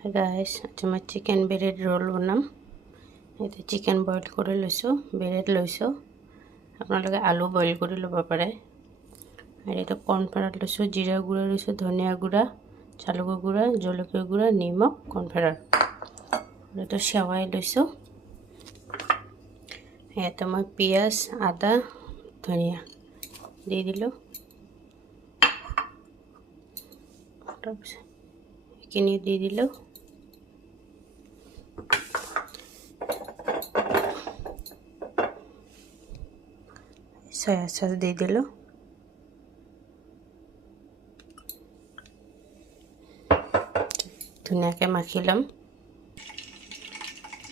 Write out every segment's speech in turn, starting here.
Hi guys, আজি মই chicken bread roll বনাম। এটা চিকেন বইল কৰি লৈছো, ব্ৰেড লৈছো। আপোনালোকে আলু বইল কৰি ল'ব পাৰে। আৰু এটা কৰ্নফ্লাৱাৰ লৈছো, জিৰা গুড়া লৈছো, ধনিয়া গুড়া, জালুক গুড়া, জলকীয়া গুড়া, নিমখ, কৰ্নফ্লাৱাৰ। আৰু এটা সেৱাই লৈছো। এটা মই পিয়াজ, আদা, ধনিয়া দি দিলো। তাৰপিছত এইখিনি দি দিলো। সয়া সস দি দিলো। ধুনীয়াকৈ মাখি ল'ম।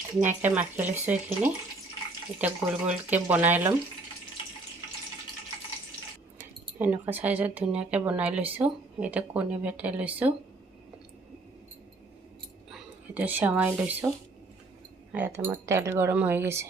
ধুনীয়াকৈ মাখি লৈছোঁ এইখিনি। এতিয়া গোল গোলকৈ বনাই ল'ম। এনেকুৱা সাইজত ধুনীয়াকৈ বনাই লৈছোঁ। এতিয়া কণী ফেটাই লৈছোঁ। এতিয়া সেৱাই লৈছোঁ। আৰু ইয়াতে মোৰ তেল গৰম হৈ গৈছে।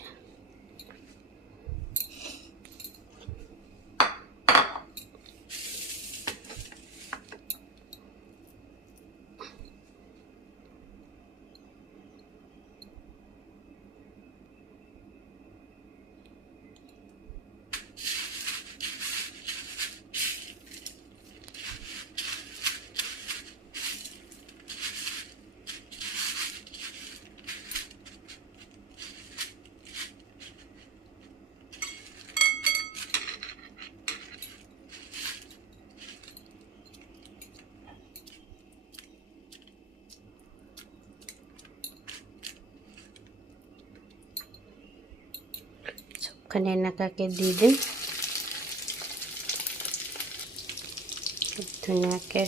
সবখানে এনেকাকে দি দিম। ধুনীয়াকৈ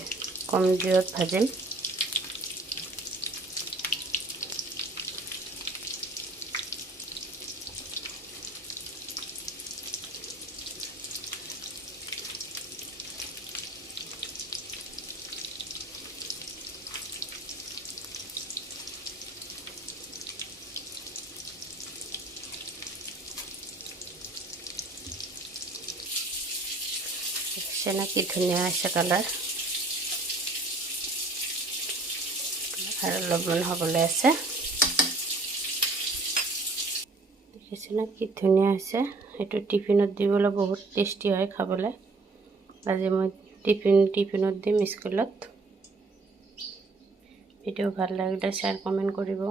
কম জুইত ভাজিম। দেখছেনে কি ধুনীয়া আছে কালাৰ। আৰু অলপমান হ'বলৈ আছে। দেখিছেনে কি ধুনীয়া হৈছে। এইটো টিফিনত দিবলৈ বহুত টেষ্টি হয় খাবলৈ। আজি মই টিফিনত দিম স্কুলত। ভিডিঅ' ভাল লাগিলে শ্বেয়াৰ কমেণ্ট কৰিব।